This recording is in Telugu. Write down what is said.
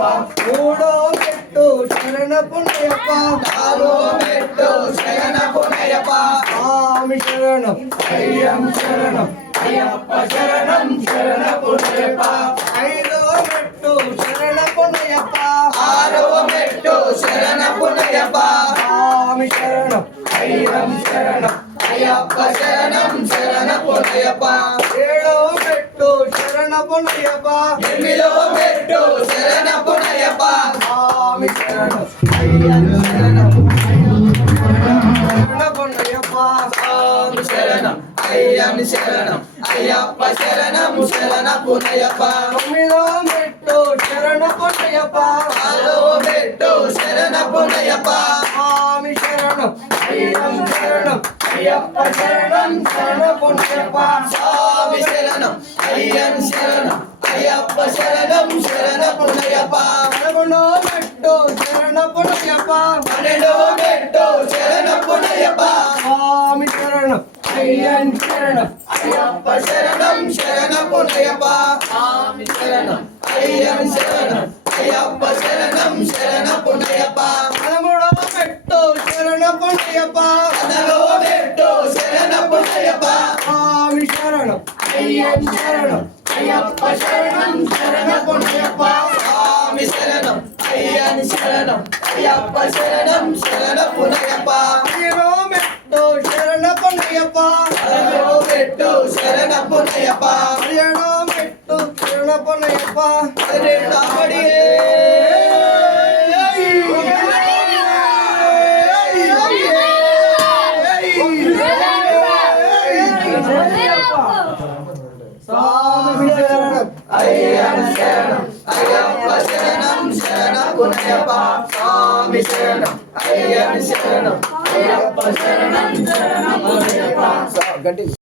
పునయప్ప మూడో మెట్టు శరణ పునయప్ప నాలుగో మెట్టు శరణ పునయప్ప స్వామి శరణం అయ్యం శరణం అయ్యప్ప శరణం శరణ పునయప్ప ఐదో మెట్టు శరణ పునయప్ప ఆరో మెట్టు శరణ పునయప్ప స్వామి శరణం అయ్యం శరణం అయ్యప్ప శరణం శరణ పునయప్ప ఏడో మెట్టు శరణ పునయప్ప ఎనిమిదో మెట్టు శరణ పునయప్ప స్వామి శరణం అయ్యం శరణం శరణ పునయప్ప స్వామి శరణం అయ్యం శరణం అయ్యప్ప శరణం శరణ పునయప్ప తొమ్మిదో మెట్టు శరణ పునయప్ప పదో మెట్టు శరణ పునయప్ప స్వామి శరణం అయ్యం శరణం అయ్యప్ప శరణం శరణ పునయప్ప స్వామి శరణం అయ్యం శరణం అయ్యప్ప శరణం శరణ పునయప్ప పదకొండో మెట్టు శరణ పునయప్ప పన్నెండో మెట్టు శరణ పునయప్ప స్వామి శరణం అయ్యం శరణం అయ్యప్ప శరణం శరణ పునయప్ప స్వామి శరణం అయ్యం శరణం అయ్యప్ప శరణం శరణ పునయప్ప పదమూడో మెట్టు శరణ పునయప్ప పదలో మెట్టు శరణ పునయప్ప స్వామి శరణం అయ్యం శరణం అయ్యప్ప శరణం శరణ పునయప్ప స్వామి శరణం అయ్యం శరణం అయ్యప్ప శరణం శరణ పునయప్ప పదిహేనో మెట్టు శరణ పునయప్ప పదమూడో మెట్టు శరణ పునయప్ప పదిహేడో మెట్టు శరణ పునయప్ప పదిహేడో పడియే స్వామి శరణం అయ్యం శరణం అయ్యప్ప శరణం శరణ పునయప్ప స్వామి శరణం అయ్యం శరణం అయ్యప్ప శరణం శరణ పునయప్ప